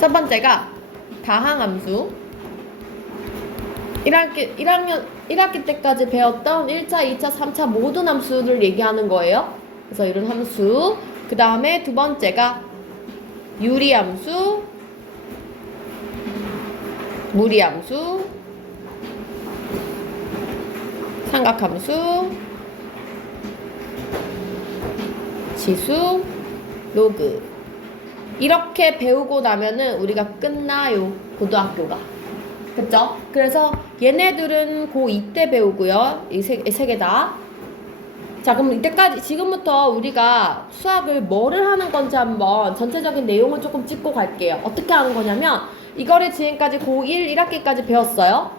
첫 번째가 다항함수. 1학기 때까지 배웠던 1차, 2차, 3차 모든 함수를 얘기하는 거예요. 그래서 이런 함수. 그 다음에 두 번째가 유리함수, 무리함수, 삼각함수, 지수, 로그. 이렇게 배우고 나면은 우리가 끝나요. 고등학교가. 그쵸? 그래서 얘네들은 고2 때 배우고요. 이 세 개 다. 자, 그럼 이때까지, 지금부터 우리가 수학을 뭐를 하는 건지 한번 전체적인 내용을 조금 짚고 갈게요. 어떻게 하는 거냐면, 이거를 지금까지 고1 1학기까지 배웠어요.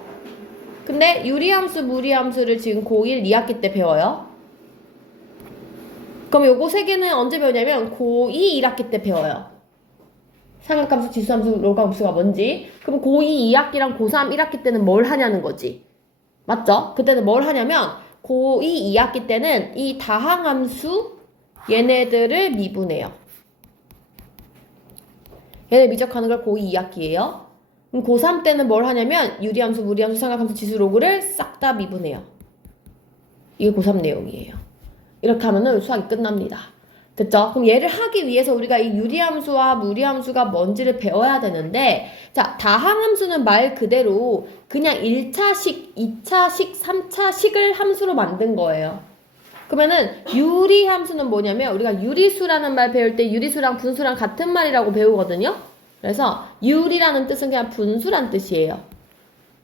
근데 유리함수, 무리함수를 지금 고1 2학기 때 배워요. 그럼 요거 세 개는 언제 배우냐면 고2 1학기 때 배워요. 삼각함수, 지수함수, 로그함수가 뭔지. 그럼 고2 2학기랑 고3 1학기 때는 뭘 하냐는 거지. 맞죠? 그때는 뭘 하냐면 고2 2학기 때는 이 다항함수 얘네들을 미분해요. 얘네 미적하는 걸 고2 2학기예요. 그럼 고3 때는 뭘 하냐면 유리함수, 무리함수, 삼각함수, 지수, 로그를 싹 다 미분해요. 이게 고3 내용이에요. 이렇게 하면은 수학이 끝납니다. 됐죠? 그럼 얘를 하기 위해서 우리가 이 유리함수와 무리함수가 뭔지를 배워야 되는데, 자, 다항함수는 말 그대로 그냥 1차식, 2차식, 3차식을 함수로 만든 거예요. 그러면은 유리함수는 뭐냐면 우리가 유리수라는 말 배울 때 유리수랑 분수랑 같은 말이라고 배우거든요. 그래서 유리라는 뜻은 그냥 분수란 뜻이에요.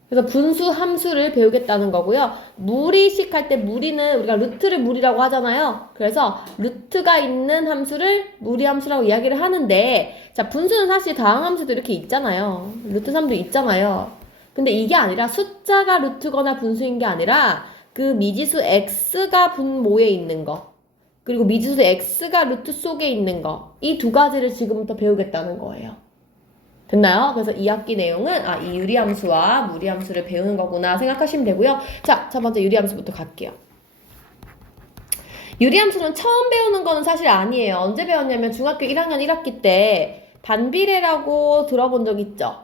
그래서 분수 함수를 배우겠다는 거고요. 무리식 할 때 무리는 우리가 루트를 무리라고 하잖아요. 그래서 루트가 있는 함수를 무리함수라고 이야기를 하는데, 자, 분수는 사실 다항함수도 이렇게 있잖아요. 루트 3도 있잖아요. 근데 이게 아니라 숫자가 루트거나 분수인 게 아니라 그 미지수 x가 분모에 있는 거, 그리고 미지수 x가 루트 속에 있는 거, 이 두 가지를 지금부터 배우겠다는 거예요. 됐나요? 그래서 2학기 내용은 이 유리함수와 무리함수를 배우는 거구나 생각하시면 되고요. 자, 첫 번째 유리함수부터 갈게요. 유리함수는 처음 배우는 거는 사실 아니에요. 언제 배웠냐면 중학교 1학년 1학기 때 반비례라고 들어본 적 있죠?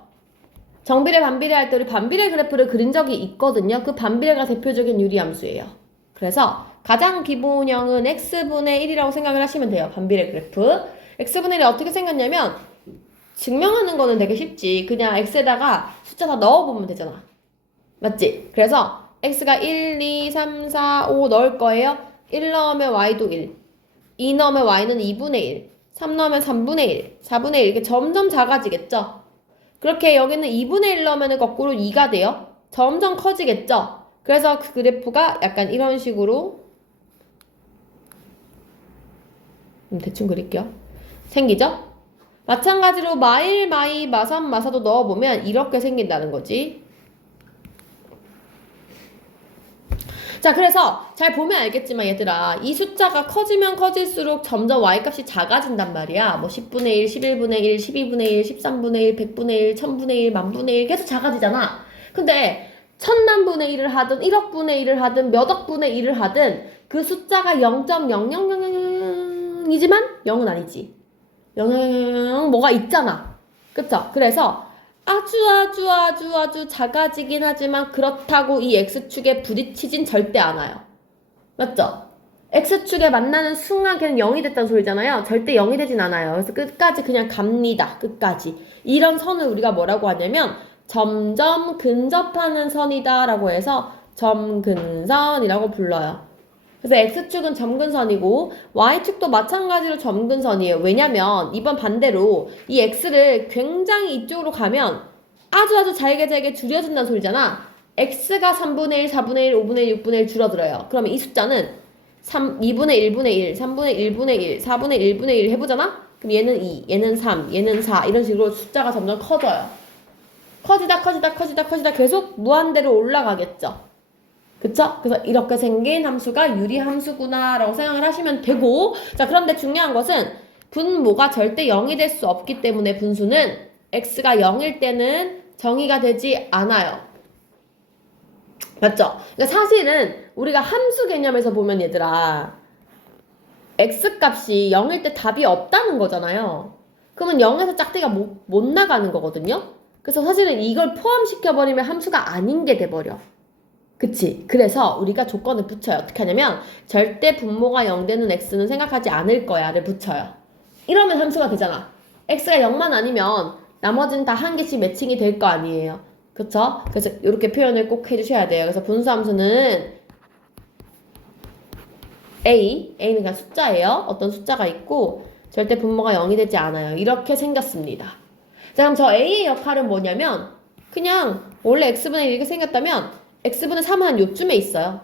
정비례, 반비례 할 때 우리 반비례 그래프를 그린 적이 있거든요. 그 반비례가 대표적인 유리함수예요. 그래서 가장 기본형은 x분의 1이라고 생각을 하시면 돼요. 반비례 그래프. x분의 1이 어떻게 생겼냐면 증명하는 거는 되게 쉽지. 그냥 x에다가 숫자 다 넣어보면 되잖아. 맞지? 그래서 x가 1, 2, 3, 4, 5 넣을 거예요. 1 넣으면 y도 1, 2 넣으면 y는 2분의 1, 3 넣으면 3분의 1, 4분의 1 이렇게 점점 작아지겠죠? 그렇게 여기는 2분의 1 넣으면 거꾸로 2가 돼요. 점점 커지겠죠? 그래서 그 그래프가 약간 이런 식으로 대충 그릴게요. 생기죠? 마찬가지로 마일, 마이, 마삼, 마사도 넣어보면 이렇게 생긴다는 거지. 자, 그래서 잘 보면 알겠지만 얘들아, 이 숫자가 커지면 커질수록 점점 y값이 작아진단 말이야. 뭐 10분의 1, 11분의 1, 12분의 1, 13분의 1, 100분의 1, 1000분의 1, 만분의 1 계속 작아지잖아. 근데 천만분의 1을 하든 1억분의 1을 하든 몇억분의 1을 하든 그 숫자가 0.0000이지만 0은 아니지. 영향 뭐가 있잖아. 그쵸? 그래서 아주 작아지긴 하지만 그렇다고 이 x축에 부딪히진 절대 않아요. 맞죠? x축에 만나는 순간 걔는 0이 됐다는 소리잖아요. 절대 0이 되진 않아요. 그래서 끝까지 그냥 갑니다. 끝까지. 이런 선을 우리가 뭐라고 하냐면 점점 근접하는 선이다 라고 해서 점근선이라고 불러요. 그래서 x축은 점근선이고 y축도 마찬가지로 점근선이에요. 왜냐면 이번 반대로 이 x를 굉장히 이쪽으로 가면 아주 잘게 줄여진다는 소리잖아. x가 3분의 1, 4분의 1, 5분의 1, 6분의 1 줄어들어요. 그러면 이 숫자는 2분의 1분의 1, 3분의 1분의 1, 4분의 1분의 1 해보잖아? 그럼 얘는 2, 얘는 3, 얘는 4 이런 식으로 숫자가 점점 커져요. 커지다 계속 무한대로 올라가겠죠. 그쵸? 그래서 이렇게 생긴 함수가 유리함수구나 라고 생각을 하시면 되고, 자, 그런데 중요한 것은 분모가 절대 0이 될 수 없기 때문에 분수는 x가 0일 때는 정의가 되지 않아요. 맞죠? 그러니까 사실은 우리가 함수 개념에서 보면 얘들아 x값이 0일 때 답이 없다는 거잖아요. 그러면 0에서 짝대기가 못 나가는 거거든요. 그래서 사실은 이걸 포함시켜버리면 함수가 아닌 게 돼버려. 그치? 그래서 우리가 조건을 붙여요. 어떻게 하냐면 절대 분모가 0 되는 x는 생각하지 않을 거야를 붙여요. 이러면 함수가 되잖아. x가 0만 아니면 나머지는 다 한 개씩 매칭이 될 거 아니에요. 그쵸? 그래서 이렇게 표현을 꼭 해주셔야 돼요. 그래서 분수함수는 A는 그냥 숫자예요. 어떤 숫자가 있고 절대 분모가 0이 되지 않아요. 이렇게 생겼습니다. 자, 그럼 저 A의 역할은 뭐냐면 그냥 원래 x분의 1 이렇게 생겼다면 x분의 3은 한 요쯤에 있어요.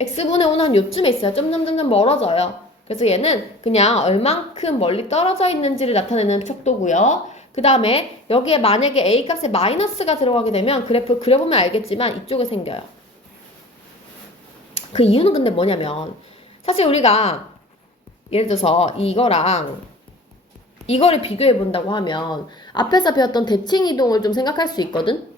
x분의 5는 한 요쯤에 있어요. 점점점점 멀어져요. 그래서 얘는 그냥 얼만큼 멀리 떨어져 있는지를 나타내는 척도고요. 그 다음에 여기에 만약에 A 값에 마이너스가 들어가게 되면 그래프 그려보면 알겠지만 이쪽에 생겨요. 그 이유는 근데 뭐냐면 사실 우리가 예를 들어서 이거랑 이거를 비교해 본다고 하면 앞에서 배웠던 대칭 이동을 좀 생각할 수 있거든?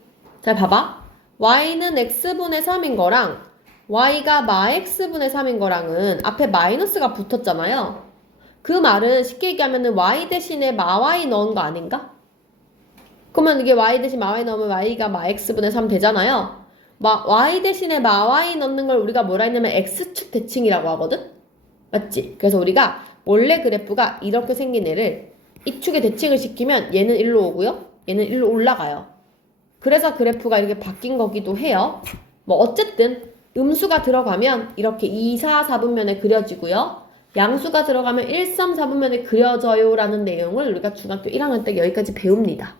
잘 봐봐. y는 x분의 3인 거랑 y가 마x분의 3인 거랑은 앞에 마이너스가 붙었잖아요. 그 말은 쉽게 얘기하면 y 대신에 마y 넣은 거 아닌가? 그러면 이게 y 대신 마y 넣으면 y가 마x분의 3 되잖아요. y 대신에 마y 넣는 걸 우리가 뭐라 했냐면 x축 대칭이라고 하거든? 맞지? 그래서 우리가 원래 그래프가 이렇게 생긴 애를 이 축에 대칭을 시키면 얘는 일로 오고요. 얘는 일로 올라가요. 그래서 그래프가 이렇게 바뀐 거기도 해요. 뭐 어쨌든 음수가 들어가면 이렇게 2, 4, 4분면에 그려지고요. 양수가 들어가면 1, 3, 4분면에 그려져요 라는 내용을 우리가 중학교 1학년 때 여기까지 배웁니다.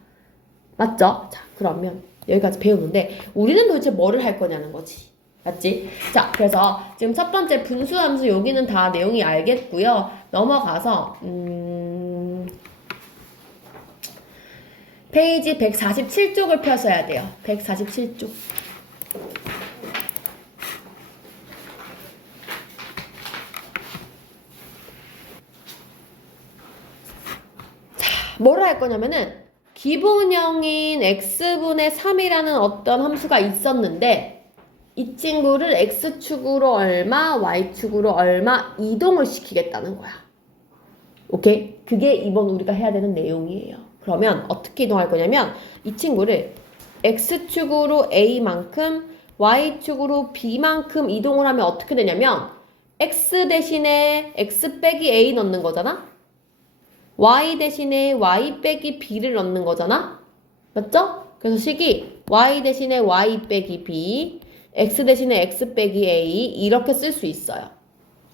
맞죠? 자, 그러면 여기까지 배우는데 우리는 도대체 뭐를 할 거냐는 거지. 맞지? 자, 그래서 지금 첫 번째 분수함수 여기는 다 내용이 알겠고요. 넘어가서 페이지 147쪽을 펴셔야 돼요. 147쪽. 뭐를 할 거냐면은 기본형인 x분의 3이라는 어떤 함수가 있었는데 이 친구를 x축으로 얼마, y축으로 얼마 이동을 시키겠다는 거야. 오케이? 그게 이번 우리가 해야 되는 내용이에요. 그러면 어떻게 이동할 거냐면 이 친구를 x축으로 a만큼 y축으로 b만큼 이동을 하면 어떻게 되냐면 x 대신에 x 빼기 a 넣는 거잖아? y 대신에 y 빼기 b를 넣는 거잖아? 맞죠? 그래서 식이 y 대신에 y 빼기 b, x 대신에 x 빼기 a 이렇게 쓸 수 있어요.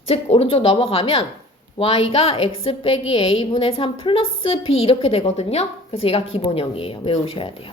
즉 오른쪽 넘어가면 y가 x 빼기 a분의 3 플러스 b 이렇게 되거든요. 그래서 얘가 기본형이에요. 외우셔야 돼요.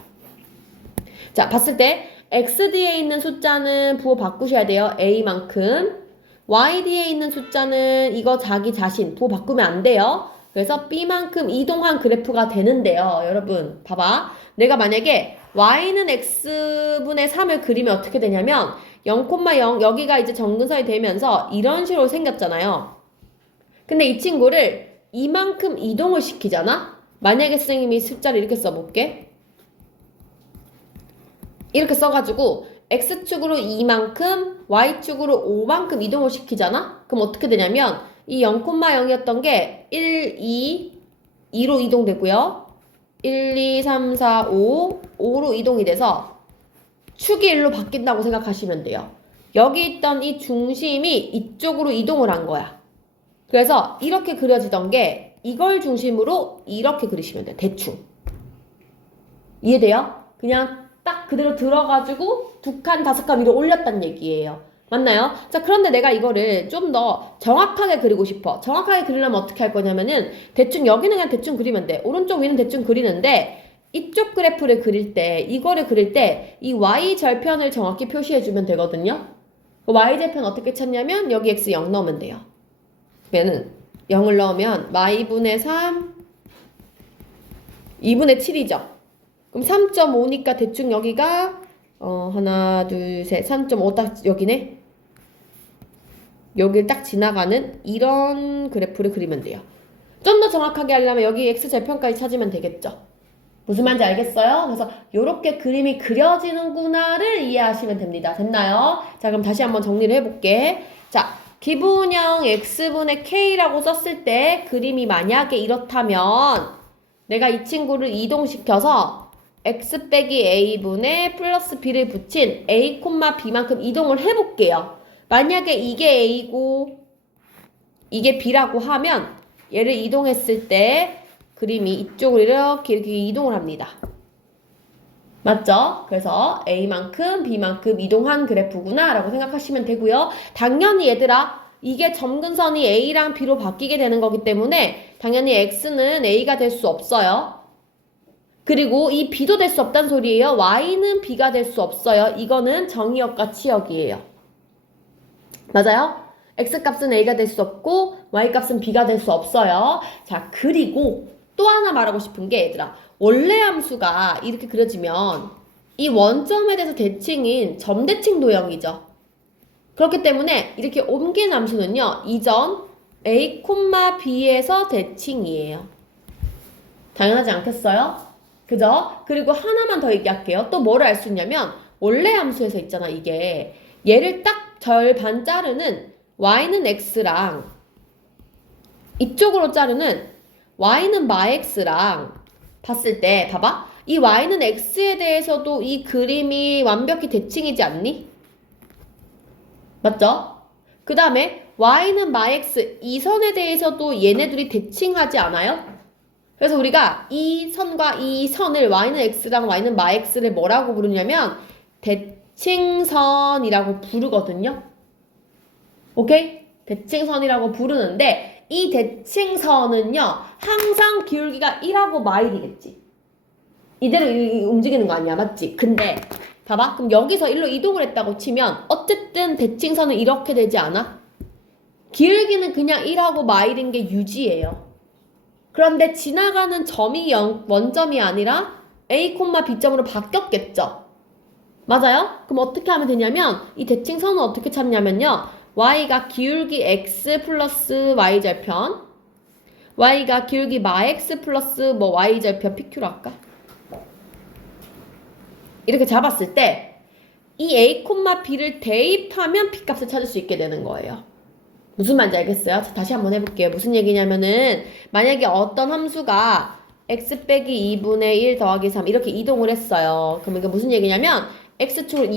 자, 봤을 때 x 뒤에 있는 숫자는 부호 바꾸셔야 돼요. a만큼. y 뒤에 있는 숫자는 이거 자기 자신 부호 바꾸면 안 돼요. 그래서 b만큼 이동한 그래프가 되는데요. 여러분 봐봐. 내가 만약에 y는 x분의 3을 그리면 어떻게 되냐면 0,0 여기가 이제 정근선이 되면서 이런 식으로 생겼잖아요. 근데 이 친구를 이만큼 이동을 시키잖아? 만약에 선생님이 숫자를 이렇게 써볼게. 이렇게 써가지고 x축으로 2만큼 y축으로 5만큼 이동을 시키잖아? 그럼 어떻게 되냐면 이 0,0이었던 게 1, 2로 이동되고요. 1, 2, 3, 4, 5로 이동이 돼서 축이 1로 바뀐다고 생각하시면 돼요. 여기 있던 이 중심이 이쪽으로 이동을 한 거야. 그래서 이렇게 그려지던 게 이걸 중심으로 이렇게 그리시면 돼요. 대충. 이해돼요? 그냥 딱 그대로 들어가지고 2칸, 5칸 위로 올렸단 얘기예요. 맞나요? 자, 그런데 내가 이거를 좀 더 정확하게 그리고 싶어. 정확하게 그리려면 어떻게 할 거냐면은 대충 여기는 그냥 대충 그리면 돼. 오른쪽 위는 대충 그리는데 이쪽 그래프를 그릴 때, 이거를 그릴 때 이 y절편을 정확히 표시해주면 되거든요. y절편 어떻게 찾냐면 여기 x 0 넣으면 돼요. 그러면은 0을 넣으면 y분의 3, 2분의 7이죠. 그럼 3.5니까 대충 여기가 하나, 둘, 셋, 3.5 딱 여기네. 여기를 딱 지나가는 이런 그래프를 그리면 돼요. 좀 더 정확하게 하려면 여기 x절편까지 찾으면 되겠죠. 무슨 말인지 알겠어요? 그래서 이렇게 그림이 그려지는구나를 이해하시면 됩니다. 됐나요? 자, 그럼 다시 한번 정리를 해볼게. 자, 기본형 x분의 k라고 썼을 때 그림이 만약에 이렇다면 내가 이 친구를 이동시켜서 x 빼기 a분의 플러스 b를 붙인 a, b만큼 이동을 해볼게요. 만약에 이게 a고 이게 b라고 하면 얘를 이동했을 때 그림이 이쪽으로 이렇게 이동을 합니다. 맞죠? 그래서 a만큼 b만큼 이동한 그래프구나 라고 생각하시면 되고요. 당연히 얘들아 이게 점근선이 a랑 b로 바뀌게 되는 거기 때문에 당연히 x는 a가 될 수 없어요. 그리고 이 b도 될 수 없다는 소리예요. y는 b가 될 수 없어요. 이거는 정의역과 치역이에요. 맞아요? x값은 a가 될 수 없고 y값은 b가 될 수 없어요. 자, 그리고 또 하나 말하고 싶은 게 얘들아 원래 함수가 이렇게 그려지면 이 원점에 대해서 대칭인 점대칭 도형이죠. 그렇기 때문에 이렇게 옮긴 함수는요. 이전 a, b에서 대칭이에요. 당연하지 않겠어요? 그죠? 그리고 하나만 더 얘기할게요. 또 뭐를 알 수 있냐면 원래 함수에서 있잖아 이게 얘를 딱 절반 자르는 y는 x랑 이쪽으로 자르는 y는 마x랑 봤을 때 봐봐 이 y는 x에 대해서도 이 그림이 완벽히 대칭이지 않니? 맞죠? 그 다음에 y는 마x 이 선에 대해서도 얘네들이 대칭하지 않아요? 그래서 우리가 이 선과 이 선을 y는 x랑 y는 마x를 뭐라고 부르냐면 대칭선이라고 부르거든요. 오케이? 대칭선이라고 부르는데 이 대칭선은요 항상 기울기가 1하고 마일이겠지. 이대로 움직이는 거 아니야, 맞지? 근데 봐봐, 그럼 여기서 1로 이동을 했다고 치면 어쨌든 대칭선은 이렇게 되지 않아? 기울기는 그냥 1하고 마일인 게 유지예요. 그런데 지나가는 점이 원점이 아니라 A, B점으로 바뀌었겠죠? 맞아요? 그럼 어떻게 하면 되냐면 이 대칭선은 어떻게 찾냐면요 y가 기울기 x 플러스 y절편 y가 기울기 마x 플러스 뭐 y절편 PQ로 할까? 이렇게 잡았을 때 이 a, b를 대입하면 p값을 찾을 수 있게 되는 거예요. 무슨 말인지 알겠어요? 자, 다시 한번 해볼게요. 무슨 얘기냐면은 만약에 어떤 함수가 x 빼기 2분의 1 더하기 3 이렇게 이동을 했어요. 그럼 이게 무슨 얘기냐면 x축으로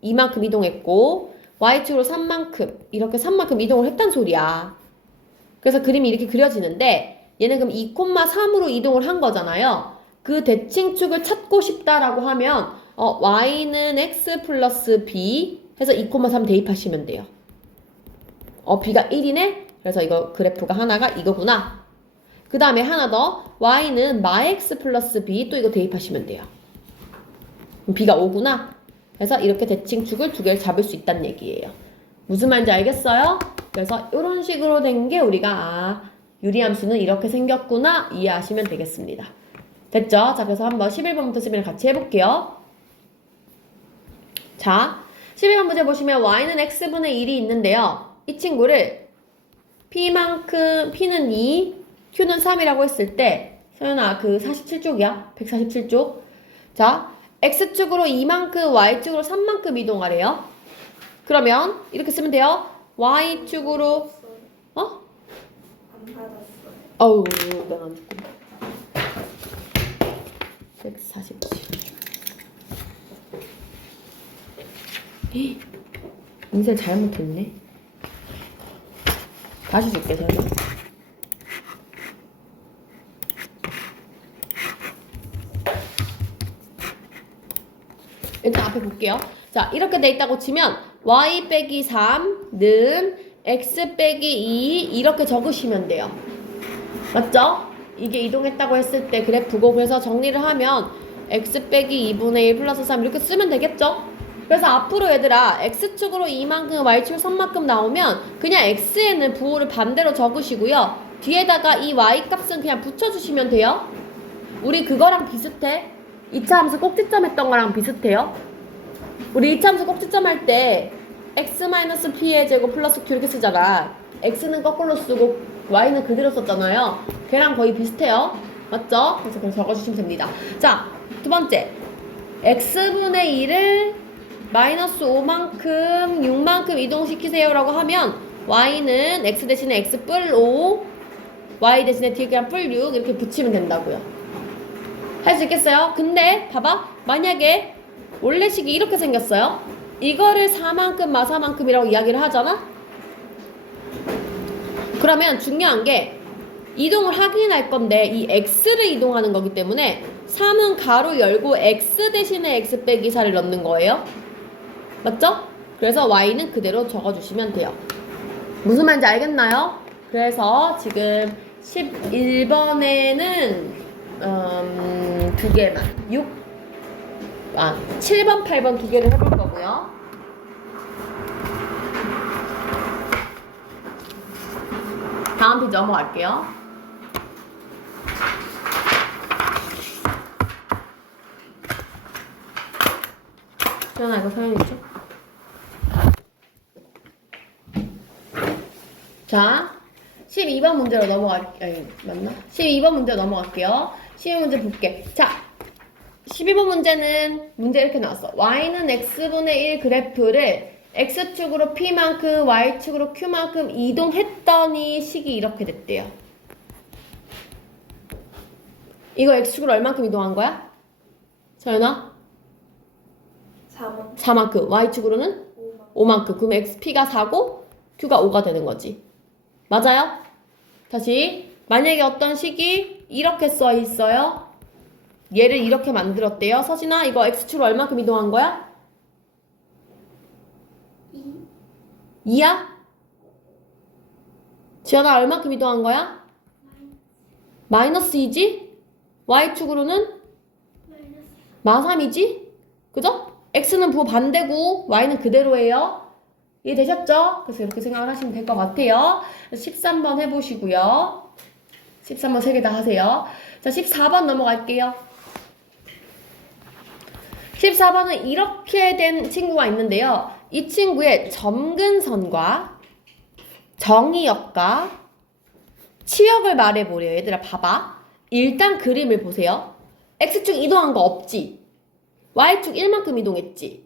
이만큼 이동했고 y축으로 3만큼 이렇게 3만큼 이동을 했단 소리야. 그래서 그림이 이렇게 그려지는데 얘는 그럼 2, 3으로 이동을 한 거잖아요. 그 대칭축을 찾고 싶다라고 하면 y는 x 플러스 b 해서 2, 3 대입하시면 돼요. b가 1이네? 그래서 이거 그래프가 하나가 이거구나. 그 다음에 하나 더 y는 마x 플러스 b 또 이거 대입하시면 돼요. 그럼 b가 5구나. 그래서 이렇게 대칭축을 두 개를 잡을 수 있다는 얘기예요. 무슨 말인지 알겠어요? 그래서 이런 식으로 된 게 우리가 유리함수는 이렇게 생겼구나 이해하시면 되겠습니다. 됐죠? 자, 그래서 한번 11번부터 11을 같이 해볼게요. 자, 11번 문제 보시면 y는 x분의 1이 있는데요. 이 친구를 p는 2, q는 3이라고 했을 때 서연아 그 47쪽이야. 147쪽. 자, x축으로 2만큼, y축으로 3만큼 이동하래요. 그러면 이렇게 쓰면 돼요. y축으로 안 받았어요. 어우, 내가 안 듣고. 147. 인쇄 잘못했네. 다시 줄게, 저는. 일단 앞에 볼게요. 자, 이렇게 돼 있다고 치면 y 빼기 3는 x 빼기 2 이렇게 적으시면 돼요. 맞죠? 이게 이동했다고 했을 때 그래프고 그래서 정리를 하면 x 빼기 2분의 1 플러스 3 이렇게 쓰면 되겠죠? 그래서 앞으로 얘들아 x축으로 2만큼 y축 3만큼 나오면 그냥 x에는 부호를 반대로 적으시고요. 뒤에다가 이 y값은 그냥 붙여주시면 돼요. 우리 그거랑 비슷해. 2차 함수 꼭지점 했던 거랑 비슷해요. 우리 2차 함수 꼭지점 할 때 x-p의 제곱 플러스 q 이렇게 쓰잖아. x는 거꾸로 쓰고 y는 그대로 썼잖아요. 걔랑 거의 비슷해요. 맞죠? 그래서 그냥 적어주시면 됩니다. 자, 두 번째. x분의 1을 마이너스 5만큼, 6만큼 이동시키세요 라고 하면 y는 x 대신에 x 뿔 5 y 대신에 뒤에 그냥 뿔 6 이렇게 붙이면 된다고요. 할 수 있겠어요? 근데 봐봐. 만약에 원래식이 이렇게 생겼어요. 이거를 4만큼 마사만큼이라고 이야기를 하잖아? 그러면 중요한 게 이동을 하긴 할 건데 이 x를 이동하는 거기 때문에 3은 가로 열고 x 대신에 x 빼기 4를 넣는 거예요. 맞죠? 그래서 y는 그대로 적어주시면 돼요. 무슨 말인지 알겠나요? 그래서 지금 11번에는 두 개만 7번, 8번 두 개를 해볼 거고요. 다음 페이지 넘어갈게요. 태연아 이거 사연이죠? 자, 12번 문제로 맞나? 12번 문제 넘어갈게요. 12문제 볼게. 자, 12번 문제는 문제 이렇게 나왔어. y는 x분의 1 그래프를 x축으로 p만큼 y축으로 q만큼 이동했더니 식이 이렇게 됐대요. 이거 x축으로 얼만큼 이동한 거야? 서연아? 4번 4만큼. y축으로는 5번 5만큼. 그럼 xp가 4고 q가 5가 되는 거지. 맞아요? 다시 만약에 어떤 식이 이렇게 써 있어요. 얘를 이렇게 만들었대요. 서진아 이거 x축으로 얼만큼 이동한 거야? 2야? 지연아 얼만큼 이동한 거야? 마이너스 2지? y축으로는 -3이지? 그죠? x는 부호 반대고 y는 그대로예요. 이해되셨죠? 그래서 이렇게 생각을 하시면 될 것 같아요. 13번 해보시고요. 13번 3개 다 하세요. 자, 14번 넘어갈게요. 14번은 이렇게 된 친구가 있는데요. 이 친구의 점근선과 정의역과 치역을 말해보래요. 얘들아 봐봐. 일단 그림을 보세요. x축 이동한 거 없지? y축 1만큼 이동했지?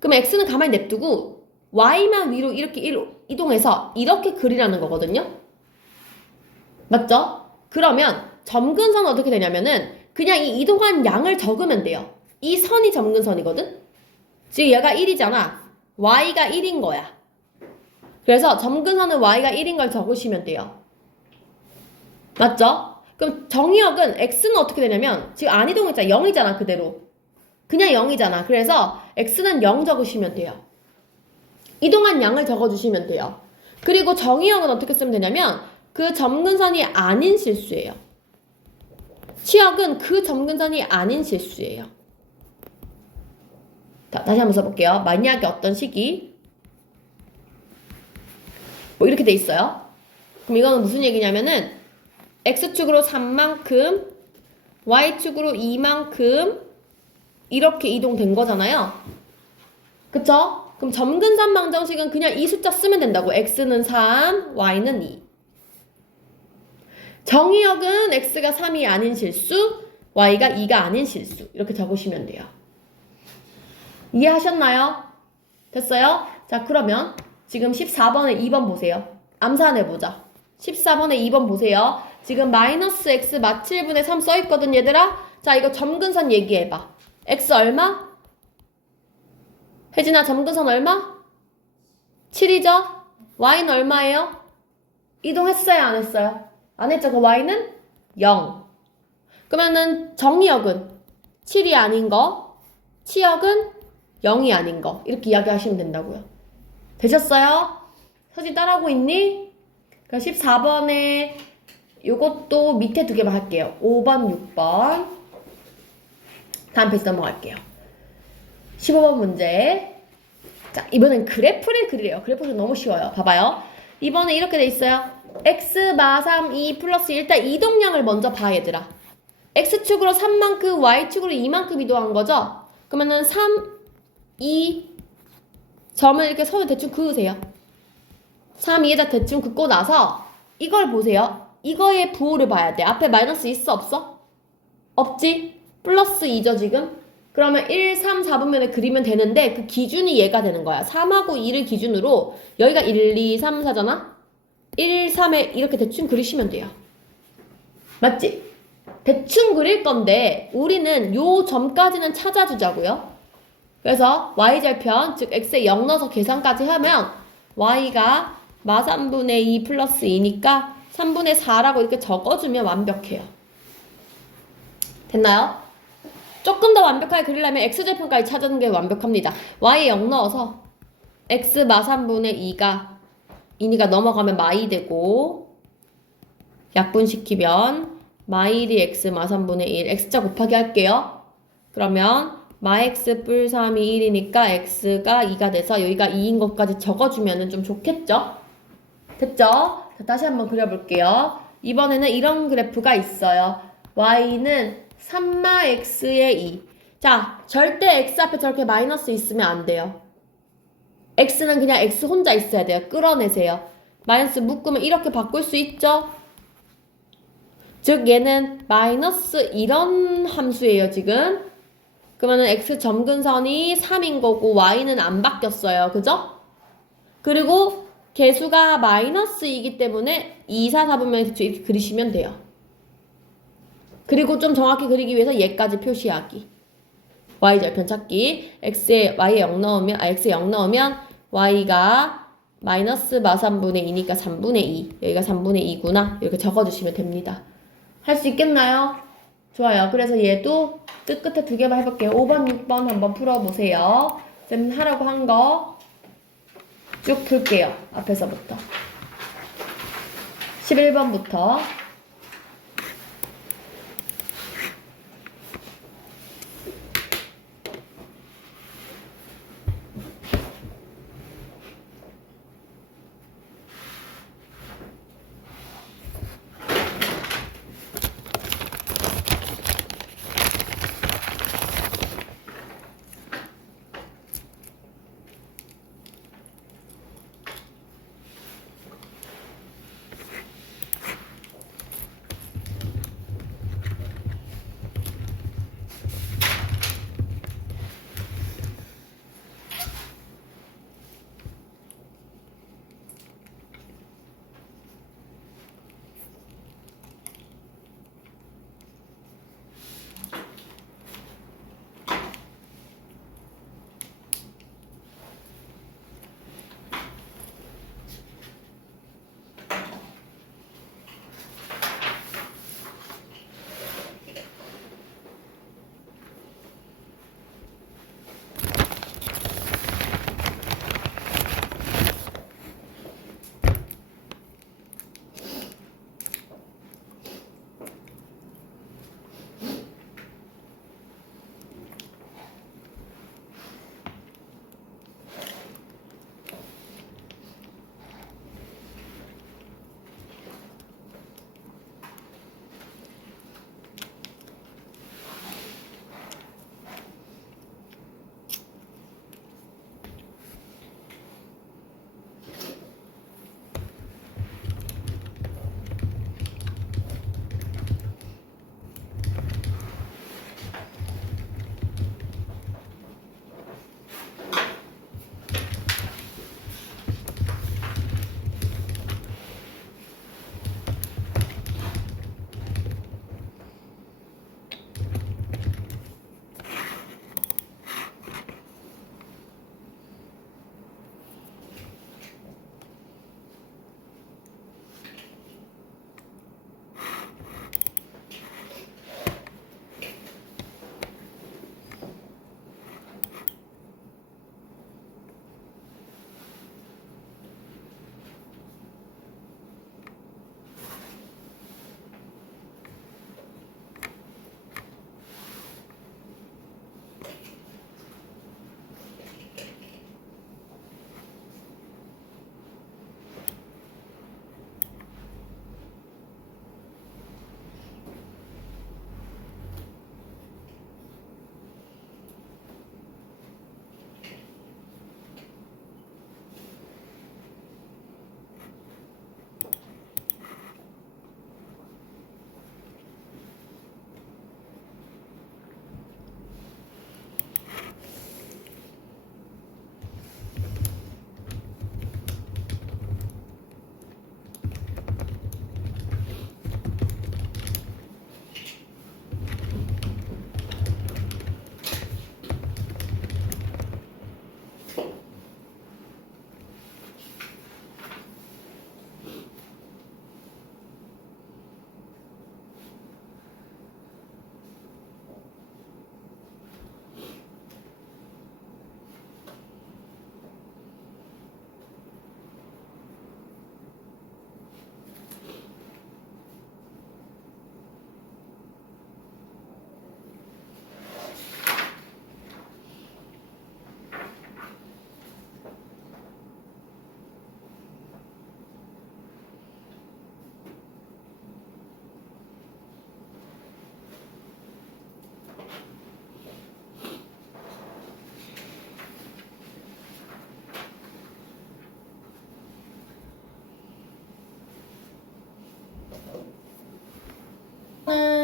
그럼 x는 가만히 냅두고 y만 위로 이렇게 이동해서 이렇게 그리라는 거거든요. 맞죠? 그러면 점근선은 어떻게 되냐면은 그냥 이 이동한 양을 적으면 돼요. 이 선이 점근선이거든? 지금 얘가 1이잖아. y가 1인 거야. 그래서 점근선은 y가 1인 걸 적으시면 돼요. 맞죠? 그럼 정의역은 x는 어떻게 되냐면 지금 안 이동했잖아. 0이잖아 그대로. 그냥 0이잖아. 그래서 x는 0 적으시면 돼요. 이동한 양을 적어주시면 돼요. 그리고 정의역은 어떻게 쓰면 되냐면 그 점근선이 아닌 실수예요. 치역은 그 점근선이 아닌 실수예요. 다시 한번 써볼게요. 만약에 어떤 식이 뭐 이렇게 돼 있어요. 그럼 이거는 무슨 얘기냐면은 x축으로 3만큼 y축으로 2만큼 이렇게 이동된 거잖아요. 그쵸? 그럼 점근선 방정식은 그냥 이 숫자 쓰면 된다고. x는 3, y는 2. 정의역은 x가 3이 아닌 실수, y가 2가 아닌 실수. 이렇게 적으시면 돼요. 이해하셨나요? 됐어요? 자, 그러면 지금 14번에 2번 보세요. 암산해보자. 14번에 2번 보세요. 지금 마이너스 x 마 7분의 3 써있거든, 얘들아? 자, 이거 점근선 얘기해봐. x 얼마? 혜진아, 점근선 얼마? 7이죠? y는 얼마예요? 이동했어요, 안 했어요? 안 했죠? 그 y는 0. 그러면은 정의역은 7이 아닌 거, 치역은 0이 아닌 거. 이렇게 이야기하시면 된다고요. 되셨어요? 서진 따라오고 있니? 그럼 14번에 요것도 밑에 두 개만 할게요. 5번, 6번. 다음 페이지 넘어갈게요. 15번 문제. 자, 이번엔 그래프를 그리래요. 그래프는 너무 쉬워요. 봐봐요. 이번에 이렇게 돼 있어요. x 마3 2 플러스 일단 이동량을 먼저 봐, 얘들아. x축으로 3만큼, y축으로 2만큼 이동한 거죠? 그러면은 3, 2 점을 이렇게 선을 대충 그으세요. 3, 2에다 대충 긋고 나서 이걸 보세요. 이거의 부호를 봐야 돼. 앞에 마이너스 있어, 없어? 없지? 플러스 2죠, 지금? 그러면 1, 3, 4분면에 그리면 되는데 그 기준이 얘가 되는 거야. 3하고 2를 기준으로 여기가 1, 2, 3, 4잖아? 1, 3에 이렇게 대충 그리시면 돼요. 맞지? 대충 그릴 건데 우리는 요 점까지는 찾아주자고요. 그래서 y절편, 즉 x에 0 넣어서 계산까지 하면 y가 마 3분의 2 플러스 2니까 3분의 4라고 이렇게 적어주면 완벽해요. 됐나요? 조금 더 완벽하게 그리려면 x절편까지 찾는 게 완벽합니다. y에 0 넣어서 x 마 3분의 2니까 넘어가면 마이 되고 약분시키면 마일이 x 마 3분의 1 x자 곱하기 할게요. 그러면 마 x 뿔 3이 1이니까 x가 2가 돼서 여기가 2인 것까지 적어주면 좀 좋겠죠? 됐죠? 자, 다시 한번 그려볼게요. 이번에는 이런 그래프가 있어요. y는 3마 x의 2. 자, 절대 x 앞에 저렇게 마이너스 있으면 안 돼요. x는 그냥 x 혼자 있어야 돼요. 끌어내세요. 마이너스 묶으면 이렇게 바꿀 수 있죠? 즉 얘는 마이너스 이런 함수예요 지금. 그러면은 x 점근선이 3인 거고 y는 안 바뀌었어요. 그죠? 그리고 개수가 마이너스이기 때문에 2, 4, 4분면 이렇게 그리시면 돼요. 그리고 좀 정확히 그리기 위해서 얘까지 표시하기. y절편 찾기. y에 0 넣으면 x에 0 넣으면 y가 마이너스 마 3분의 2니까 3분의 2. 여기가 3분의 2구나. 이렇게 적어주시면 됩니다. 할 수 있겠나요? 좋아요. 그래서 얘도 끝끝에 2개만 해볼게요. 5번, 6번 한번 풀어보세요. 쌤 하라고 한 거 쭉 풀게요. 앞에서부터. 11번부터.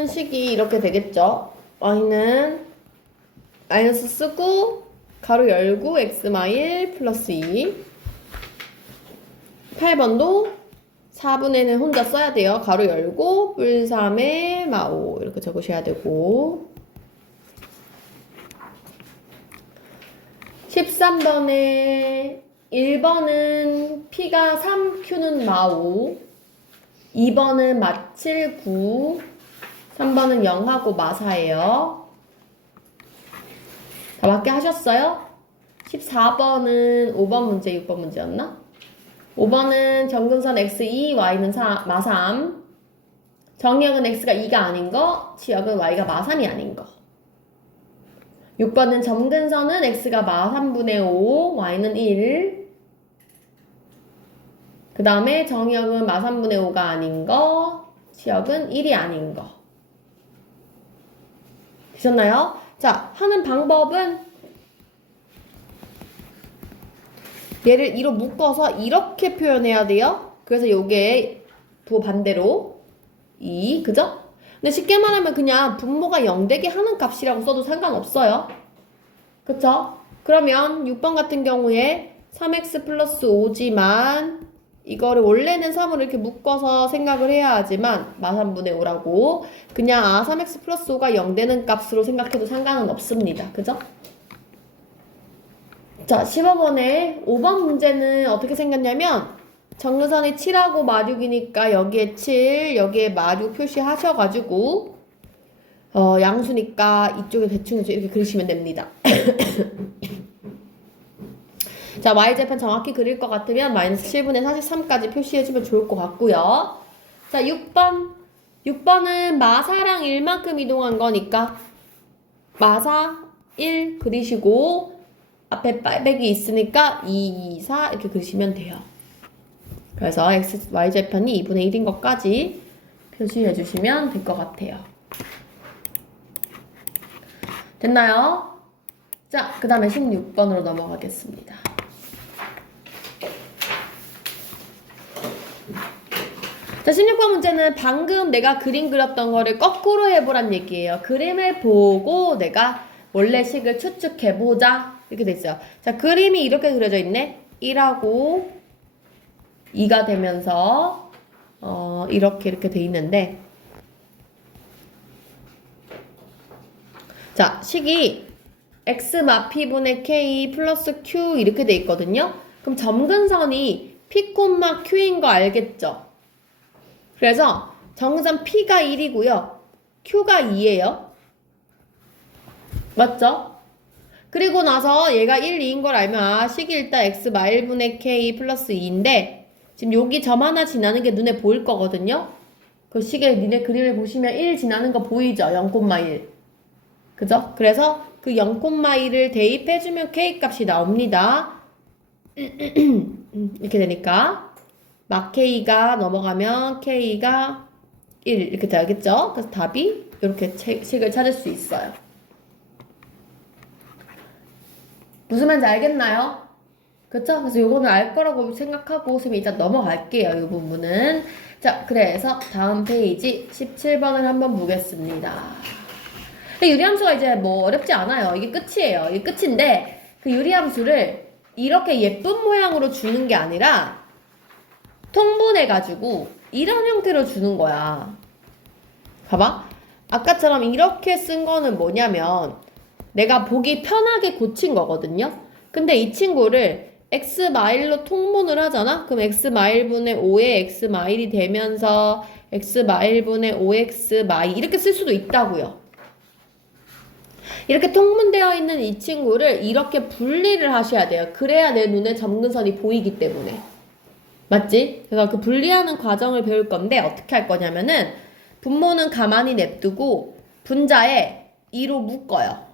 식이 이렇게 되겠죠. y는 마이너스 쓰고 가로 열고 x 마일 플러스 2. 8번도 4분의는 혼자 써야 돼요. 가로 열고 뿔 3에 마5 이렇게 적으셔야 되고 13번에 1번은 P가 3, Q는 마5 2번은 마7, 9 3번은 0하고 마4예요. 다 맞게 하셨어요? 14번은 5번 문제, 6번 문제였나? 5번은 정근선 x2, y는 마3 정역은 x가 2가 아닌 거, 지역은 y가 마3이 아닌 거. 6번은 점근선은 x가 마3분의 5, y는 1. 그 다음에 정역은 마3분의 5가 아닌 거, 지역은 1이 아닌 거. 되셨나요? 자, 하는 방법은 얘를 2로 묶어서 이렇게 표현해야 돼요. 그래서 요게 부호 반대로 2, 그죠? 근데 쉽게 말하면 그냥 분모가 0되게 하는 값이라고 써도 상관없어요. 그쵸? 그러면 6번 같은 경우에 3x 플러스 5지만 이거를 원래는 3으로 이렇게 묶어서 생각을 해야 하지만 마3분의 5라고 그냥 3x 플러스 5가 0 되는 값으로 생각해도 상관은 없습니다. 그죠? 자, 15번에 5번 문제는 어떻게 생겼냐면 정근선이 7하고 마6이니까 여기에 7, 여기에 마6 표시하셔가지고 양수니까 이쪽에 대충 이렇게 그리시면 됩니다. 자, y절편 정확히 그릴 것 같으면 마이너스 7분의 43까지 표시해주면 좋을 것 같고요. 자, 6번. 6번은 마사랑 1만큼 이동한 거니까 마사 1 그리시고 앞에 빨백이 있으니까 2, 2, 4 이렇게 그리시면 돼요. 그래서 x, y절편이 2분의 1인 것까지 표시해 주시면 될 것 같아요. 됐나요? 자, 그 다음에 16번으로 넘어가겠습니다. 자, 16번 문제는 방금 내가 그림 그렸던 거를 거꾸로 해보란 얘기예요. 그림을 보고 내가 원래 식을 추측해보자. 이렇게 돼 있어요. 자, 그림이 이렇게 그려져 있네. 1하고 2가 되면서 이렇게 돼 있는데 자, 식이 x 마 p분의 k 플러스 q 이렇게 돼 있거든요. 그럼 점근선이 p, q인 거 알겠죠? 그래서 점근선 p가 1이고요. q가 2예요. 맞죠? 그리고 나서 얘가 1, 2인 걸 알면 식이 일단 x 마 1분의 k 플러스 2인데 지금 여기 점 하나 지나는 게 눈에 보일 거거든요. 그 식의 니네 그림을 보시면 1 지나는 거 보이죠? 0,1. 그죠? 그래서 그 0,1을 대입해주면 k 값이 나옵니다. 이렇게 되니까 막 k가 넘어가면 k가 1 이렇게 되겠죠? 그래서 답이 이렇게 식을 찾을 수 있어요. 무슨 말인지 알겠나요? 그쵸? 그래서 요거는 알 거라고 생각하고 선생님이 일단 넘어갈게요. 이 부분은. 자, 그래서 다음 페이지 17번을 한번 보겠습니다. 유리함수가 이제 뭐 어렵지 않아요. 이게 끝이에요. 이게 끝인데 그 유리함수를 이렇게 예쁜 모양으로 주는 게 아니라 통분해가지고 이런 형태로 주는 거야. 봐봐. 아까처럼 이렇게 쓴 거는 뭐냐면 내가 보기 편하게 고친 거거든요. 근데 이 친구를 x 마일로 통분을 하잖아? 그럼 x 마일분의 5에 x 마일이 되면서 x 마일분의 5x 마일 이렇게 쓸 수도 있다고요. 이렇게 통분되어 있는 이 친구를 이렇게 분리를 하셔야 돼요. 그래야 내 눈에 점근선이 보이기 때문에. 맞지? 그래서 그 분리하는 과정을 배울 건데 어떻게 할 거냐면은 분모는 가만히 냅두고 분자에 2로 묶어요.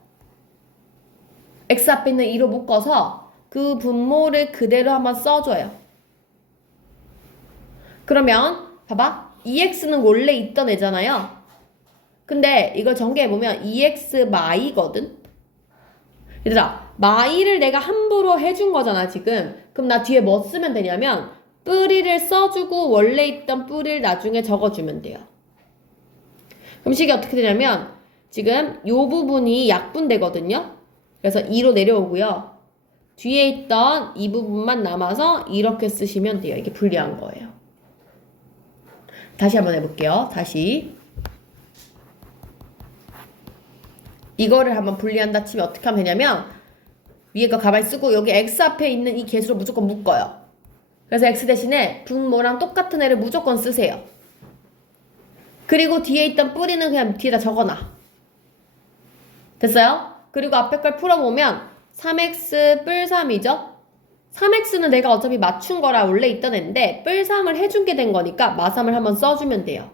x 앞에 있는 2로 묶어서 그 분모를 그대로 한번 써줘요. 그러면 봐봐. 2x는 원래 있던 애잖아요. 근데 이걸 전개해보면 2x 마이거든? 얘들아, 마이를 내가 함부로 해준 거잖아, 지금. 그럼 나 뒤에 뭐 쓰면 되냐면 뿌리를 써주고 원래 있던 뿌리를 나중에 적어주면 돼요. 그럼 식이 어떻게 되냐면 지금 요 부분이 약분되거든요. 그래서 2로 내려오고요. 뒤에 있던 이 부분만 남아서 이렇게 쓰시면 돼요. 이게 불리한 거예요. 다시 한번 해볼게요. 다시. 이거를 한번 분리한다 치면 어떻게 하면 되냐면 위에 거 가만히 쓰고 여기 x 앞에 있는 이 개수로 무조건 묶어요. 그래서 x 대신에 분모랑 똑같은 애를 무조건 쓰세요. 그리고 뒤에 있던 뿌리는 그냥 뒤에다 적어놔. 됐어요? 그리고 앞에 걸 풀어보면 3x 뿔 3이죠? 3x는 내가 어차피 맞춘 거라 원래 있던 애인데 뿔 3을 해준 게 된 거니까 마3을 한번 써주면 돼요.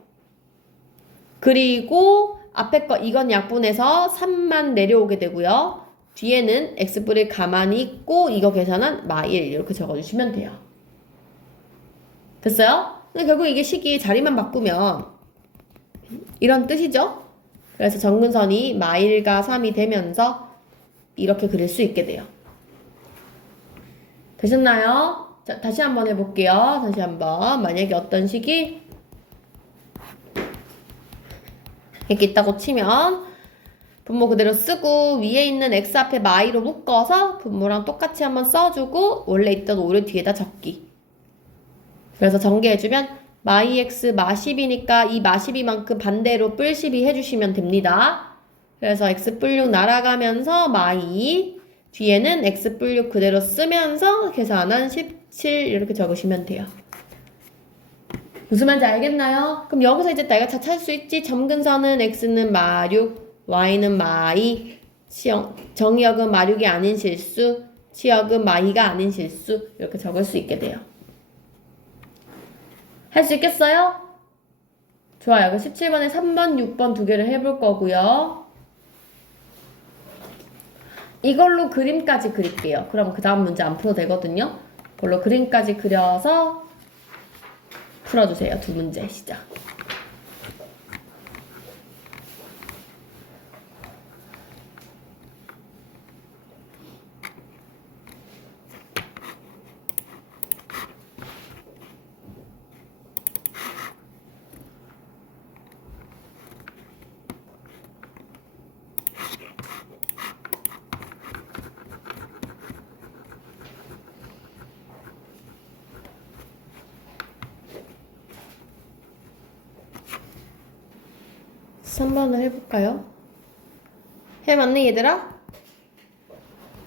그리고 앞에 거 이건 약분해서 3만 내려오게 되고요. 뒤에는 x뿔을 가만히 있고 이거 계산한 마1 이렇게 적어주시면 돼요. 됐어요? 근데 결국 이게 식이 자리만 바꾸면 이런 뜻이죠? 그래서 정근선이 마1과 3이 되면서 이렇게 그릴 수 있게 돼요. 되셨나요? 자, 다시 한번 해볼게요. 다시 한번. 만약에 어떤 식이 이렇게 있다고 치면 분모 그대로 쓰고 위에 있는 x 앞에 마이로 묶어서 분모랑 똑같이 한번 써주고 원래 있던 5를 뒤에다 적기. 그래서 전개해주면 마이 x 마12니까 이 마12만큼 반대로 뿔 12 해주시면 됩니다. 그래서 x 뿔 6 날아가면서 마이 뒤에는 x 뿔 6 그대로 쓰면서 계산한 17 이렇게 적으시면 돼요. 무슨 말인지 알겠나요? 그럼 여기서 이제 내가 다 찾을 수 있지. 점근선은 x는 마6, y는 마2, 정의역은 마6이 아닌 실수, 치역은 마2가 아닌 실수 이렇게 적을 수 있게 돼요. 할 수 있겠어요? 좋아요. 그럼 17번에 3번, 6번 두 개를 해볼 거고요. 이걸로 그림까지 그릴게요. 그럼 그 다음 문제 안 풀어도 되거든요. 그걸로 그림까지 그려서 풀어주세요. 두 문제 시작. 삼 번을 해볼까요? 해봤네 얘들아?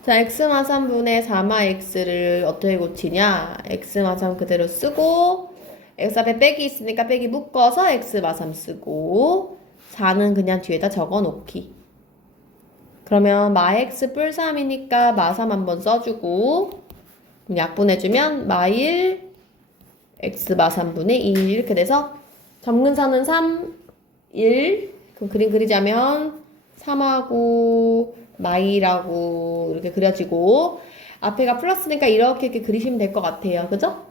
자, x마3분의 4마x를 어떻게 고치냐? x마3 그대로 쓰고 x 앞에 빼기 있으니까 빼기 묶어서 x마3 쓰고 4는 그냥 뒤에다 적어놓기. 그러면 마x 뿔 3이니까 마3 한번 써주고 약분해주면 마1 x마3분의 2 이렇게 돼서 점근선은 3, 1 그럼 그림 그리자면 3하고 마이라고 이렇게 그려지고 앞에가 플러스니까 이렇게 그리시면 될 것 같아요. 그죠?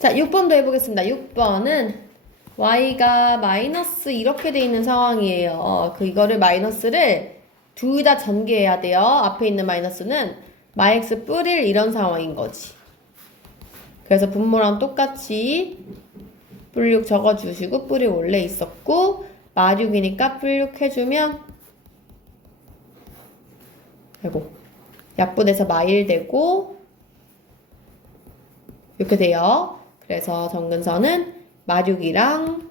자, 6번도 해보겠습니다. 6번은 y가 마이너스 이렇게 돼 있는 상황이에요. 이거를 마이너스를 둘 다 전개해야 돼요. 앞에 있는 마이너스는 마x 뿔 1 이런 상황인 거지. 그래서 분모랑 똑같이 뿔 6 적어주시고 뿔이 원래 있었고 마6이니까 뿔 6 해주면 아이고 약분해서 마1 되고 이렇게 돼요. 그래서 정근선은 마6이랑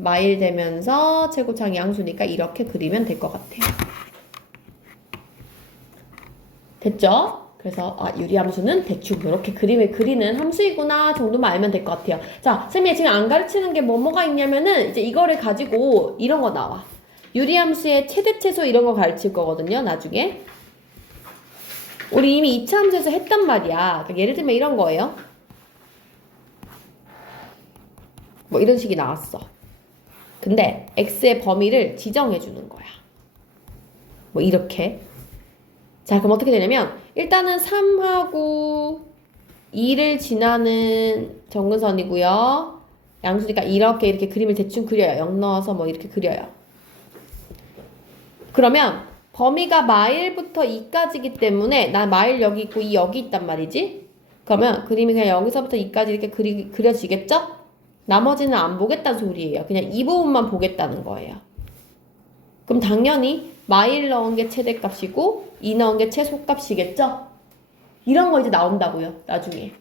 마1 되면서 최고창이 양수니까 이렇게 그리면 될 것 같아요. 됐죠? 그래서 유리함수는 대충 이렇게 그림을 그리는 함수이구나 정도만 알면 될 것 같아요. 자, 쌤이 지금 안 가르치는 게 뭐가 있냐면은 이제 이거를 가지고 이런 거 나와. 유리함수의 최대 최소 이런 거 가르칠 거거든요. 나중에. 우리 이미 2차 함수에서 했단 말이야. 그러니까 예를 들면 이런 거예요. 뭐 이런 식이 나왔어. 근데 x의 범위를 지정해 주는 거야. 뭐 이렇게. 자, 그럼 어떻게 되냐면 일단은 3하고 2를 지나는 정근선이고요. 양수니까 이렇게 그림을 대충 그려요. 0 넣어서 뭐 이렇게 그려요. 그러면 범위가 마1부터 2까지이기 때문에 나 마1 여기 있고 2 여기 있단 말이지. 그러면 그림이 그냥 여기서부터 2까지 이렇게 그려지겠죠? 나머지는 안 보겠다는 소리예요. 그냥 이 부분만 보겠다는 거예요. 그럼 당연히 마일 넣은 게 최대값이고 2 넣은 게 최소값이겠죠? 이런 거 이제 나온다고요. 나중에.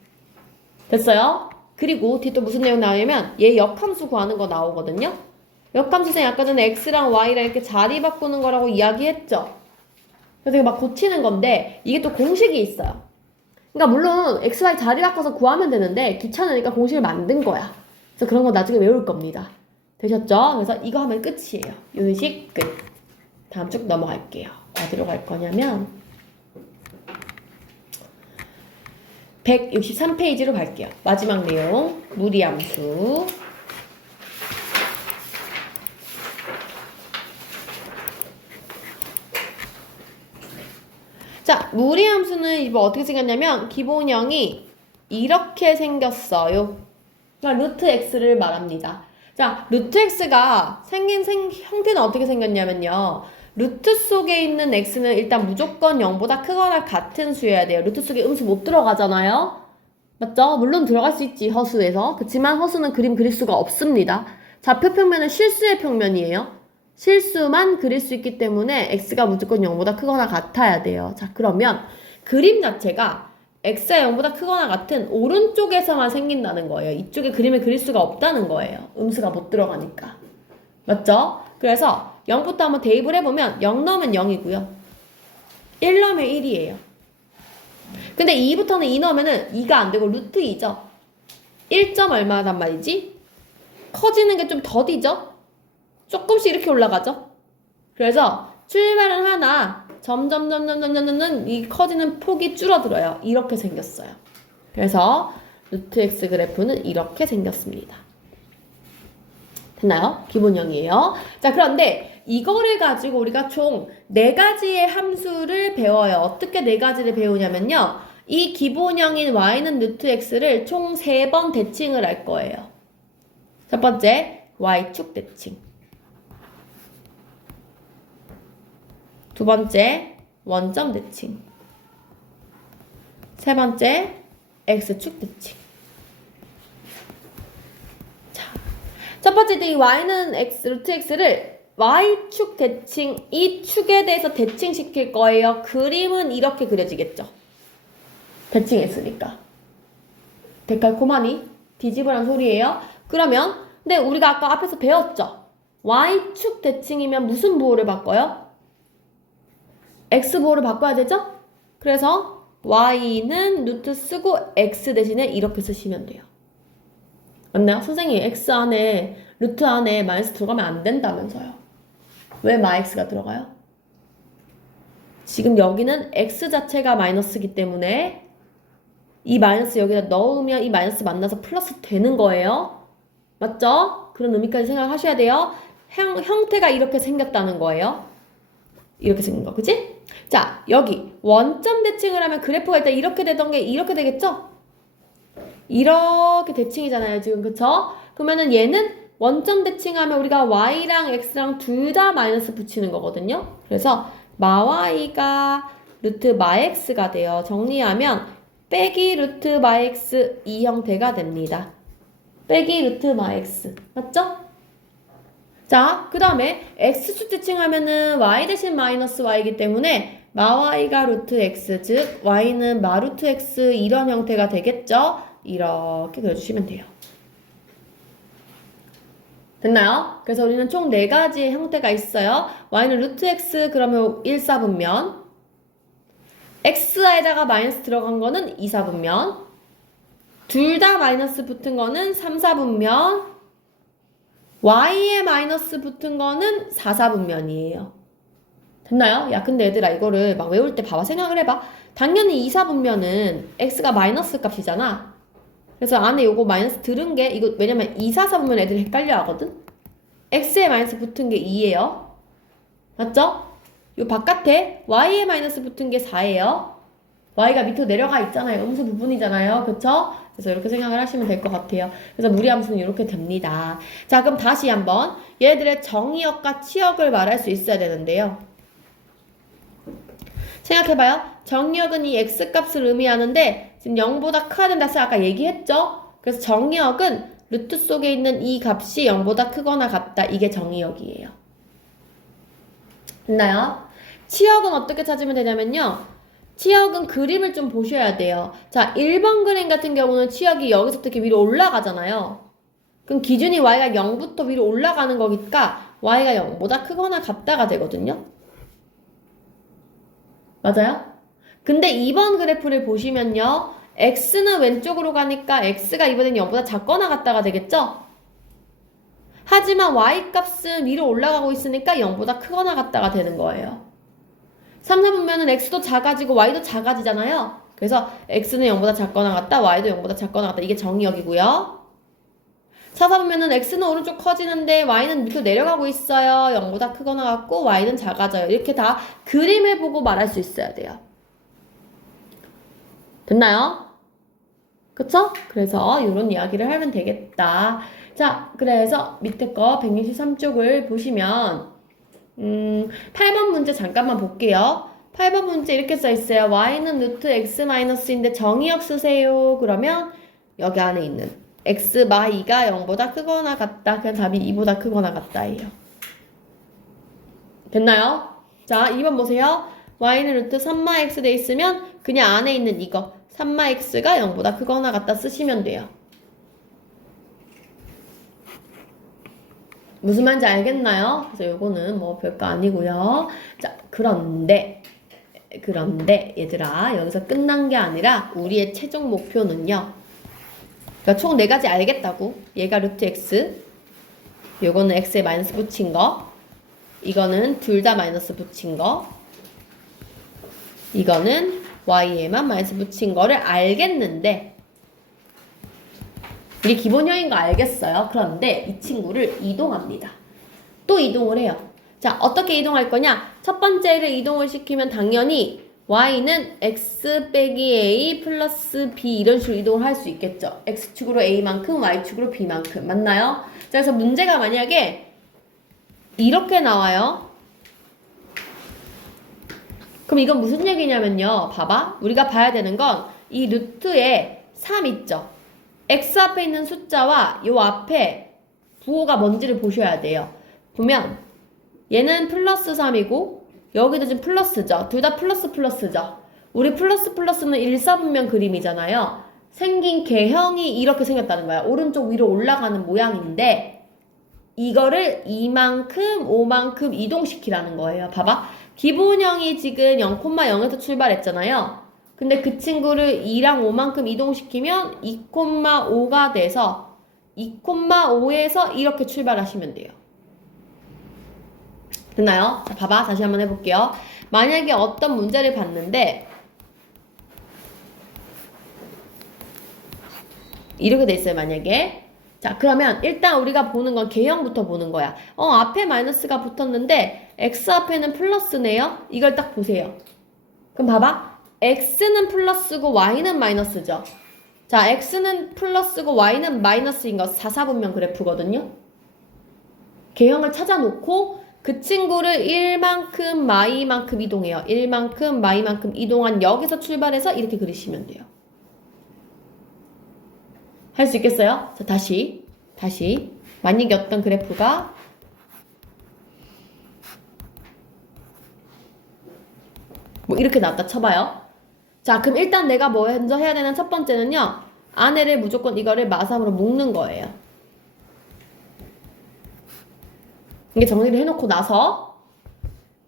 됐어요? 그리고 뒤에 또 무슨 내용 나오냐면 얘 역함수 구하는 거 나오거든요. 역함수생 아까 전에 x랑 y랑 이렇게 자리 바꾸는 거라고 이야기했죠. 그래서 이거 막 고치는 건데 이게 또 공식이 있어요. 그러니까 물론 x, y 자리 바꿔서 구하면 되는데 귀찮으니까 공식을 만든 거야. 그래서 그런 거 나중에 외울 겁니다. 되셨죠? 그래서 이거 하면 끝이에요. 요식 끝. 다음 쭉 넘어갈게요. 어디로 갈 거냐면 163페이지로 갈게요. 마지막 내용 무리함수. 자, 무리함수는 이거 어떻게 생겼냐면 기본형이 이렇게 생겼어요. 그러니까 루트 x를 말합니다. 자, 루트 x가 생긴 형태는 어떻게 생겼냐면요. 루트 속에 있는 x는 일단 무조건 0보다 크거나 같은 수여야 돼요. 루트 속에 음수 못 들어가잖아요. 맞죠? 물론 들어갈 수 있지, 허수에서. 그치만 허수는 그림 그릴 수가 없습니다. 좌표 평면은 실수의 평면이에요. 실수만 그릴 수 있기 때문에 x가 무조건 0보다 크거나 같아야 돼요. 자, 그러면 그림 자체가 x가 0보다 크거나 같은 오른쪽에서만 생긴다는 거예요. 이쪽에 그림을 그릴 수가 없다는 거예요. 음수가 못 들어가니까. 맞죠? 그래서 0부터 한번 대입을 해보면 0 넣으면 0이고요. 1 넣으면 1이에요. 근데 2부터는 2 넣으면은 2가 안 되고 루트 2죠. 1점 얼마단 말이지? 커지는 게 좀 더디죠? 조금씩 이렇게 올라가죠? 그래서 출발은 하나, 점점 이 커지는 폭이 줄어들어요. 이렇게 생겼어요. 그래서 루트 x 그래프는 이렇게 생겼습니다. 됐나요? 기본형이에요. 자, 그런데 이거를 가지고 우리가 총 4가지의 함수를 배워요. 어떻게 4가지를 배우냐면요. 이 기본형인 y는 루트 x를 총 3번 대칭을 할 거예요. 첫 번째, y축 대칭. 두 번째, 원점 대칭. 세 번째, x축 대칭. 자, 첫 번째 이 y는 루트 x를 y축 대칭, 이 축에 대해서 대칭시킬 거예요. 그림은 이렇게 그려지겠죠. 대칭했으니까. 데칼코마니 뒤집으란 소리예요. 그러면 근데 우리가 아까 앞에서 배웠죠. y축 대칭이면 무슨 보호를 바꿔요? x보호를 바꿔야 되죠? 그래서 y는 루트 쓰고 x 대신에 이렇게 쓰시면 돼요. 맞나요? 선생님 x 안에 루트 안에 마이너스 들어가면 안 된다면서요. 왜 마이너스가 들어가요? 지금 여기는 x 자체가 마이너스이기 때문에 이 마이너스 여기다 넣으면 이 마이너스 만나서 플러스 되는 거예요. 맞죠? 그런 의미까지 생각하셔야 돼요. 형태가 이렇게 생겼다는 거예요. 이렇게 생긴 거, 그치? 자, 여기 원점 대칭을 하면 그래프가 일단 이렇게 되던 게 이렇게 되겠죠? 이렇게 대칭이잖아요, 지금. 그쵸? 그러면은 얘는 원점 대칭하면 우리가 y랑 x랑 둘 다 마이너스 붙이는 거거든요. 그래서 마y가 루트 마x가 돼요. 정리하면 빼기 루트 마x 이 형태가 됩니다. 빼기 루트 마x. 맞죠? 자, 그 다음에 x축 대칭하면은 y 대신 마이너스 y이기 때문에 마y가 루트 x, 즉 y는 마루트 x 이런 형태가 되겠죠? 이렇게 그려주시면 돼요. 됐나요? 그래서 우리는 총 4가지의 형태가 있어요. y는 루트 x 그러면 1사분면, x에다가 마이너스 들어간 거는 2사분면, 둘 다 마이너스 붙은 거는 3사분면, y에 마이너스 붙은 거는 4사분면이에요. 됐나요? 야, 근데 얘들아 이거를 막 외울 때 봐봐. 생각을 해봐. 당연히 2사분면은 x가 마이너스 값이잖아. 그래서 안에 요거 마이너스 들은 게 이거 왜냐면 2, 4, 4분면 애들이 헷갈려 하거든. x에 마이너스 붙은 게 2예요. 맞죠? 요 바깥에 y에 마이너스 붙은 게 4예요. y가 밑으로 내려가 있잖아요. 음수 부분이잖아요. 그쵸? 그래서 이렇게 생각을 하시면 될 것 같아요. 그래서 무리함수는 이렇게 됩니다. 자, 그럼 다시 한번 얘들의 정의역과 치역을 말할 수 있어야 되는데요. 생각해봐요. 정의역은 이 x값을 의미하는데 지금 0보다 커야 된다 해서 아까 얘기했죠? 그래서 정의역은 루트 속에 있는 이 값이 0보다 크거나 같다. 이게 정의역이에요. 됐나요? 치역은 어떻게 찾으면 되냐면요. 치역은 그림을 좀 보셔야 돼요. 자, 1번 그림 같은 경우는 치역이 여기서부터 이렇게 위로 올라가잖아요. 그럼 기준이 y가 0부터 위로 올라가는 거니까 y가 0보다 크거나 같다가 되거든요. 맞아요? 근데 2번 그래프를 보시면요. x는 왼쪽으로 가니까 x가 이번엔 0보다 작거나 같다가 되겠죠? 하지만 y값은 위로 올라가고 있으니까 0보다 크거나 같다가 되는 거예요. 3, 4분면은 x도 작아지고 y도 작아지잖아요. 그래서 x는 0보다 작거나 같다, y도 0보다 작거나 같다. 이게 정의역이고요. 4, 4분면은 x는 오른쪽 커지는데 y는 밑으로 내려가고 있어요. 0보다 크거나 같고 y는 작아져요. 이렇게 다 그림을 보고 말할 수 있어야 돼요. 됐나요? 그쵸? 그래서 이런 이야기를 하면 되겠다. 자, 그래서 밑에 거 163쪽을 보시면 8번 문제 잠깐만 볼게요. 8번 문제 이렇게 써있어요. y는 루트 x 마이너스인데 정의역 쓰세요. 그러면 여기 안에 있는 x 마이가 0보다 크거나 같다. 그냥 답이 2보다 크거나 같다예요. 됐나요? 자, 2번 보세요. y는 루트 3마 x 돼 있으면 그냥 안에 있는 이거 3마 x가 0보다 크거나 같다 쓰시면 돼요. 무슨 말인지 알겠나요? 그래서 요거는 뭐 별거 아니고요. 자, 그런데 얘들아, 여기서 끝난 게 아니라 우리의 최종 목표는요. 그러니까 총 4가지 알겠다고. 얘가 루트 x, 요거는 x에 마이너스 붙인 거, 이거는 둘 다 마이너스 붙인 거, 이거는 y에만 마이너스 붙인 거를 알겠는데 이게 기본형인 거 알겠어요. 그런데 이 친구를 이동합니다. 또 이동을 해요. 자, 어떻게 이동할 거냐? 첫 번째를 이동을 시키면 당연히 y는 x 빼기 a 플러스 b 이런 식으로 이동을 할 수 있겠죠. x축으로 a만큼 y축으로 b만큼. 맞나요? 자, 그래서 문제가 만약에 이렇게 나와요. 그럼 이건 무슨 얘기냐면요. 봐봐. 우리가 봐야 되는 건 이 루트에 3 있죠. x 앞에 있는 숫자와 요 앞에 부호가 뭔지를 보셔야 돼요. 보면 얘는 플러스 3이고 여기도 지금 플러스죠. 둘 다 플러스죠. 우리 플러스는 1사분면 그림이잖아요. 생긴 개형이 이렇게 생겼다는 거야. 오른쪽 위로 올라가는 모양인데 이거를 2만큼, 5만큼 이동시키라는 거예요. 봐봐. 기본형이 지금 0,0에서 출발했잖아요. 근데 그 친구를 2랑 5만큼 이동시키면 2,5가 돼서 2,5에서 이렇게 출발하시면 돼요. 됐나요? 자, 봐봐. 다시 한번 해볼게요. 만약에 어떤 문제를 봤는데 이렇게 돼 있어요. 만약에 자, 그러면 일단 우리가 보는 건 개형부터 보는 거야. 앞에 마이너스가 붙었는데 x 앞에는 플러스네요. 이걸 딱 보세요. 그럼 봐봐. x는 플러스고 y는 마이너스죠. 자, x는 플러스고 y는 마이너스인 거 4, 4분면 그래프거든요. 개형을 찾아놓고 그 친구를 1만큼 마이만큼 이동해요. 1만큼 마이만큼 이동한 여기서 출발해서 이렇게 그리시면 돼요. 할 수 있겠어요? 자, 다시 만약에 어떤 그래프가 뭐 이렇게 나왔다 쳐봐요. 자, 그럼 일단 내가 먼저 해야 되는 첫 번째는요. 안에를 무조건 이거를 마삼으로 묶는 거예요. 이게 정리를 해놓고 나서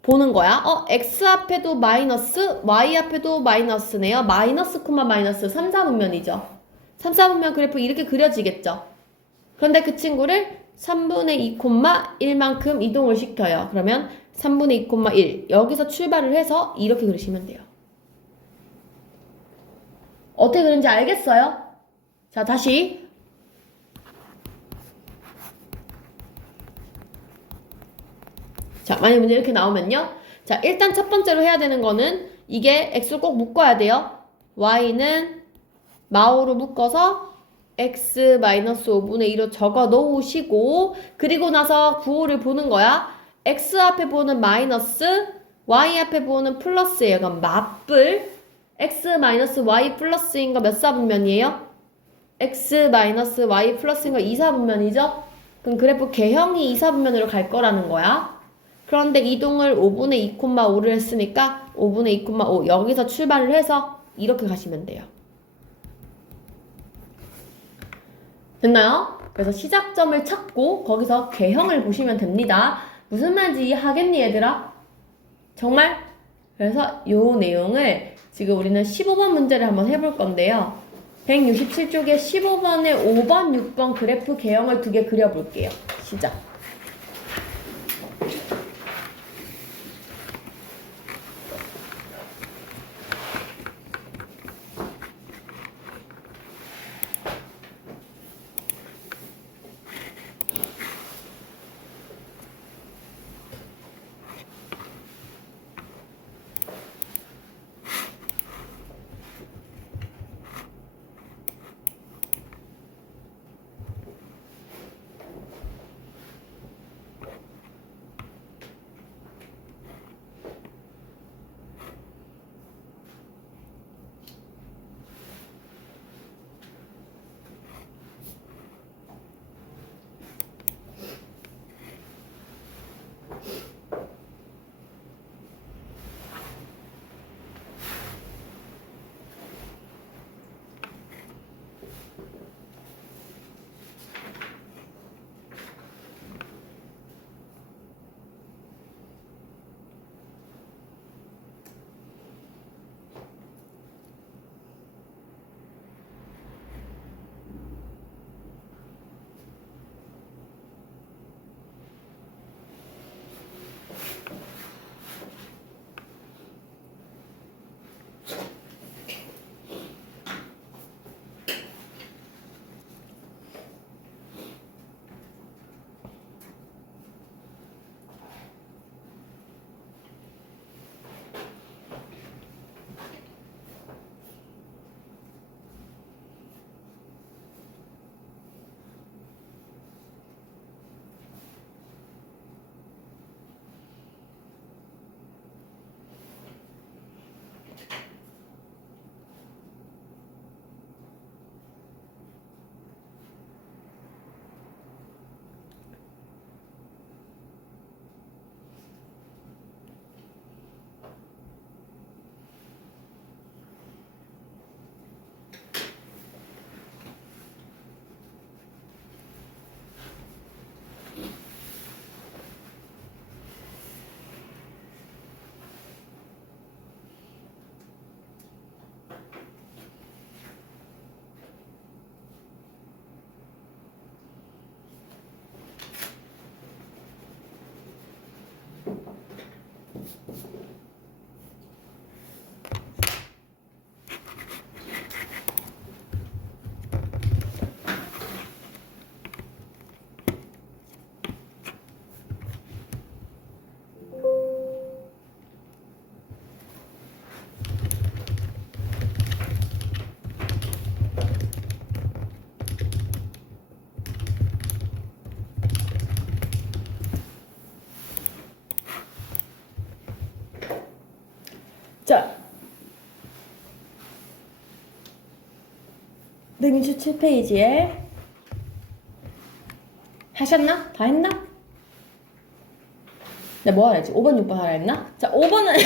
보는 거야. x 앞에도 마이너스, y 앞에도 마이너스네요. 마이너스 콤마 마이너스 3, 4분면이죠. 3, 4분면 그래프 이렇게 그려지겠죠. 그런데 그 친구를 3분의 2, 1만큼 이동을 시켜요. 그러면 3분의 2, 1 여기서 출발을 해서 이렇게 그리시면 돼요. 어떻게 그런지 알겠어요? 자, 다시 자, 만약 문제 이렇게 나오면요. 자, 일단 첫 번째로 해야 되는 거는 이게 x를 꼭 묶어야 돼요. y는 마오로 묶어서 x-5분의 2로 적어 놓으시고 그리고 나서 구호를 보는 거야. x 앞에 보는 마이너스, y 앞에 보는 플러스예요. 그럼 맞불 x-y 플러스인 거 몇 사분면이에요? x 마이너스 y 플러스인 거 이사분면이죠? 그럼 그래프 개형이 이사분면으로 갈 거라는 거야. 그런데 이동을 5분의 2,5를 했으니까 5분의 2,5 여기서 출발을 해서 이렇게 가시면 돼요. 됐나요? 그래서 시작점을 찾고 거기서 개형을 보시면 됩니다. 무슨 말인지 이해하겠니 얘들아? 정말? 그래서 요 내용을 지금 우리는 15번 문제를 한번 해볼 건데요. 167쪽에 15번에 5번, 6번 그래프 개형을 2개 그려볼게요. 시작. 자, 167페이지에 하셨나? 다 했나? 네, 뭐 하랬지? 5번, 6번 하라 했나? 자, 5번은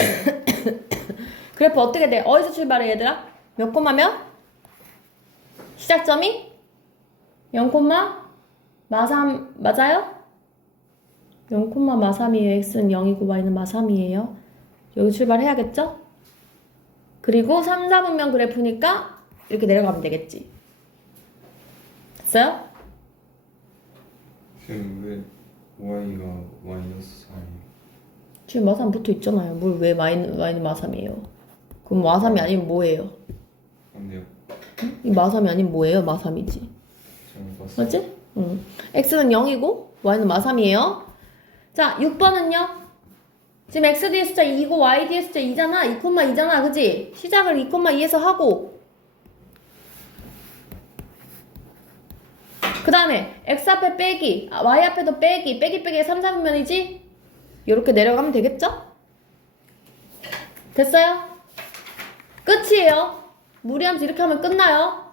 그래프 어떻게 돼? 어디서 출발해 얘들아? 몇 콤마면? 시작점이 0, 마3 맞아요? 0, 마3이에요. x는 0이고 y는 마3이에요. 여기 출발해야겠죠? 그리고 3, 4분면 그래프니까 이렇게 내려가면 되겠지. 됐어요? 지금 왜 y가 마이너스 3이에요? 지금 마3 붙어 있잖아요. 뭘 왜 y는 마3이에요? 그럼 마3이 아니면 뭐예요? 안 돼요. 이 마3이 아니면 뭐예요? 마3이지. 잘못 봤어요. 맞지? 응. x는 0이고 y는 마3이에요. 자, 6번은요? 지금 x 뒤에 숫자 2고 y 뒤에 숫자 2잖아. 2,2잖아. 그치? 시작을 2,2에서 하고 그 다음에 x 앞에 빼기, y 앞에도 빼기, 빼기 3, 4분면이지? 이렇게 내려가면 되겠죠? 됐어요? 끝이에요. 무리함수 이렇게 하면 끝나요.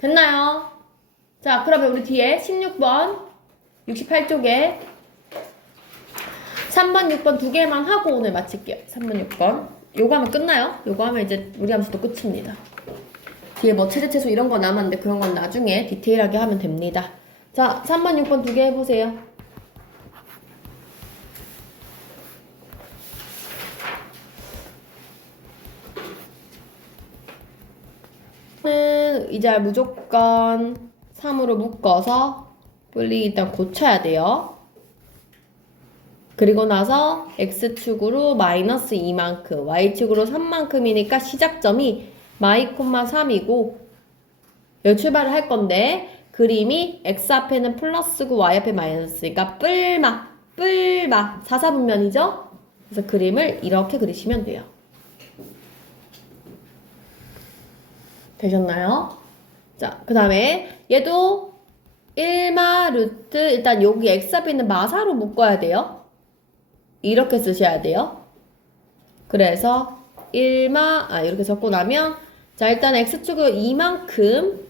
됐나요? 자, 그러면 우리 뒤에 16번, 68쪽에 3번, 6번 두 개만 하고 오늘 마칠게요. 3번, 6번. 요거 하면 끝나요? 요거 하면 이제 우리 함수도 끝입니다. 뒤에 뭐 최대 최소 이런 거 남았는데 그런 건 나중에 디테일하게 하면 됩니다. 자, 3번, 6번 두 개 해보세요. 이제 무조건 3으로 묶어서 분리 일단 고쳐야 돼요. 그리고 나서 x축으로 마이너스 2만큼, y축으로 3만큼이니까 시작점이 마이 콤마 3이고 여기 출발을 할 건데 그림이 x 앞에는 플러스고 y 앞에 마이너스니까 뿔마 4사분면이죠? 그래서 그림을 이렇게 그리시면 돼요. 되셨나요? 자, 그 다음에 얘도 1마 루트 일단 여기 x 앞에 있는 마사로 묶어야 돼요. 이렇게 쓰셔야 돼요. 그래서 1마 이렇게 적고 나면 자 일단 x축은 2만큼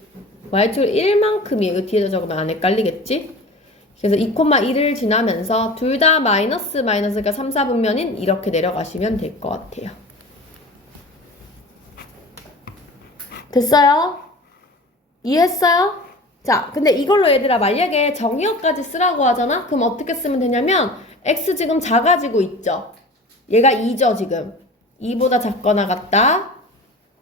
y축은 1만큼이에요. 이거 뒤에다 적으면 안 헷갈리겠지? 그래서 2,1을 지나면서 둘 다 마이너스가 3, 4분면인 이렇게 내려가시면 될 것 같아요. 됐어요? 이해했어요? 자, 근데 이걸로 얘들아 만약에 정의역까지 쓰라고 하잖아? 그럼 어떻게 쓰면 되냐면 x 지금 작아지고 있죠? 얘가 2죠 지금. 2보다 작거나 같다.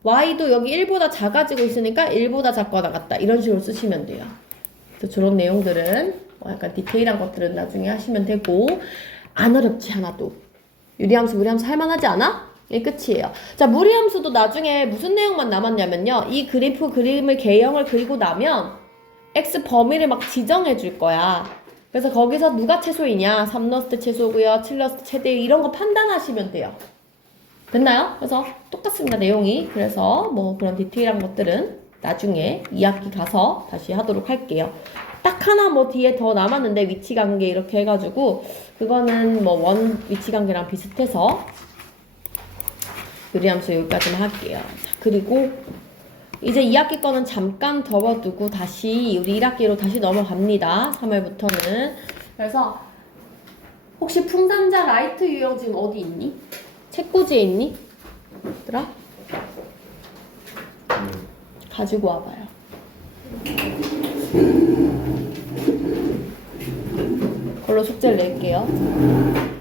y도 여기 1보다 작아지고 있으니까 1보다 작거나 같다. 이런 식으로 쓰시면 돼요. 그래서 저런 내용들은 약간 디테일한 것들은 나중에 하시면 되고 안 어렵지 하나도. 유리함수, 무리함수 할만하지 않아? 이게 끝이에요. 자, 무리함수도 나중에 무슨 내용만 남았냐면요. 이 그래프 그림을 개형을 그리고 나면 x 범위를 막 지정해 줄 거야. 그래서 거기서 누가 최소이냐 3 넣었을 때 최소고요 7 넣었을 때 최대 이런 거 판단하시면 돼요. 됐나요? 그래서 똑같습니다 내용이. 그래서 뭐 그런 디테일한 것들은 나중에 2학기 가서 다시 하도록 할게요. 딱 하나 뭐 뒤에 더 남았는데 위치관계 이렇게 해가지고 그거는 뭐 원 위치관계랑 비슷해서 유리함수 여기까지만 할게요. 자, 그리고 이제 2학기 거는 잠깐 접어두고 다시 우리 1학기로 다시 넘어갑니다. 3월부터는. 그래서 혹시 풍산자 라이트 유형 지금 어디 있니? 책꽂이에 있니? 얘들아? 가지고 와봐요. 그걸로 숙제를 낼게요.